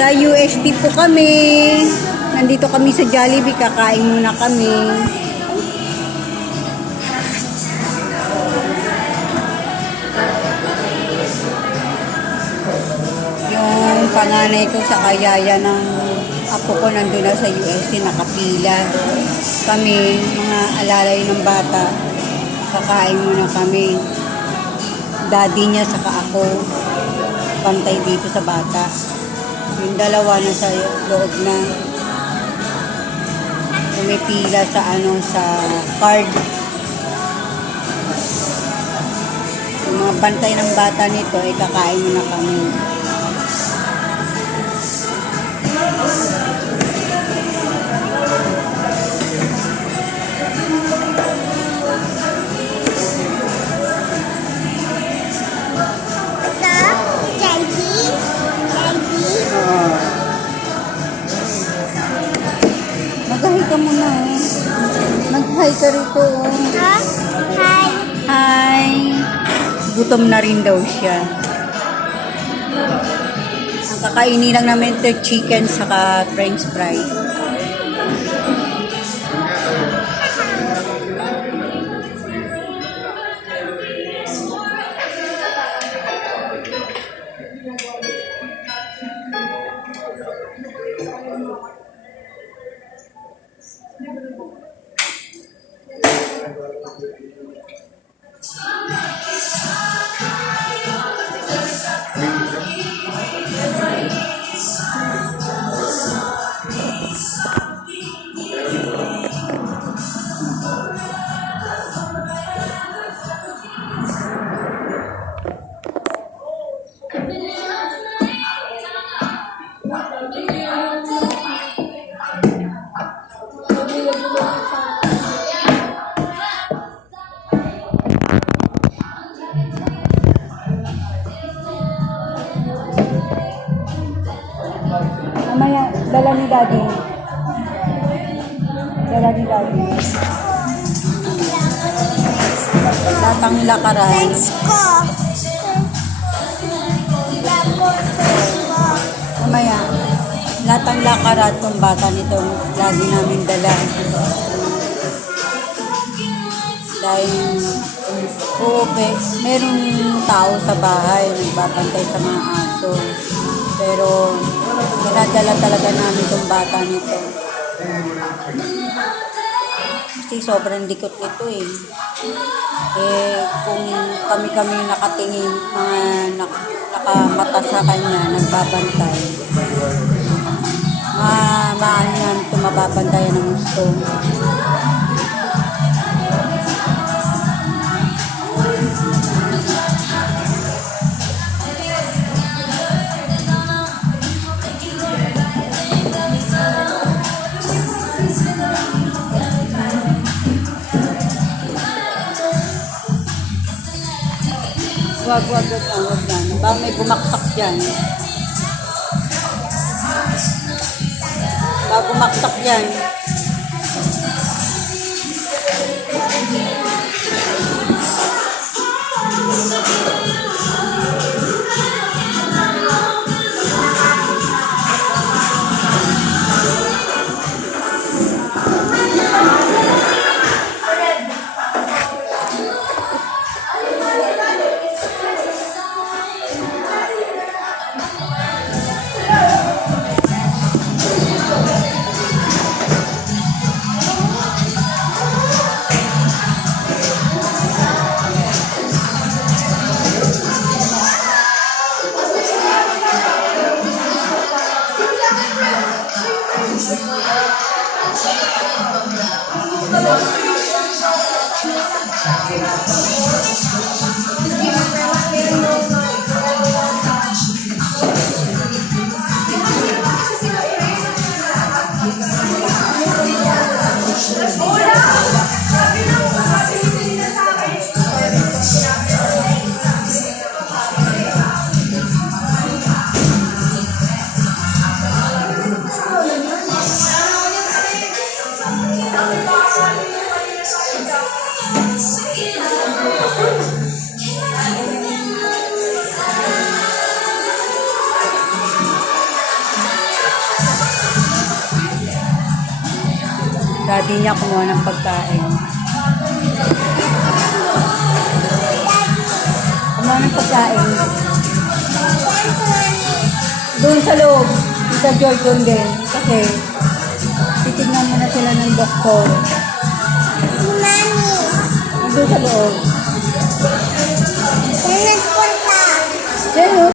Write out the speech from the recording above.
Sa UST po kami. Nandito kami sa Jollibee. Kakain muna kami. Yung panganay ko sa kayaya ng apo ko nandun na sa UST. Nakapila. Kami, mga alalay ng bata. Kakain muna kami. Daddy niya saka ako. Pantay dito sa bata. Yung dalawa na sa loob na pumipila sa sa card. Yung mga pantay ng bata nito ay kakain muna kami. Mag-hi ka muna. Mag-hi ka rito. Hi. Hi. Gutom na rin daw siya. Ang kakainin lang namin ito chicken saka french fries. Mamaya, dala ni Daddy. Dala ni Daddy. Latang lakaran. Friends ko. Mamaya, latang lakaran itong bata nito. Lagi namin dala. Dahil, merong tao sa bahay. Nagbabantay sa mga aso. Pero, dinadala talaga namin itong bata nito. Kasi sobrang dikot nito eh. Kung kami nakatingin, mga nakamata sa kanya, nagbabantay. Maano yan ito mababantayan ng gusto. Wag na. Baka may bumaksak dyan. Baka bumaksak dyan. Daddy niya kumuha ng pagkain. Kumuha ng pagkain. Doon sa loob. Sa George doon din. Kasi titignan mo na sila ng doktor. Si Mami. Doon sa loob. Saan nagpunta? Diyan, oh.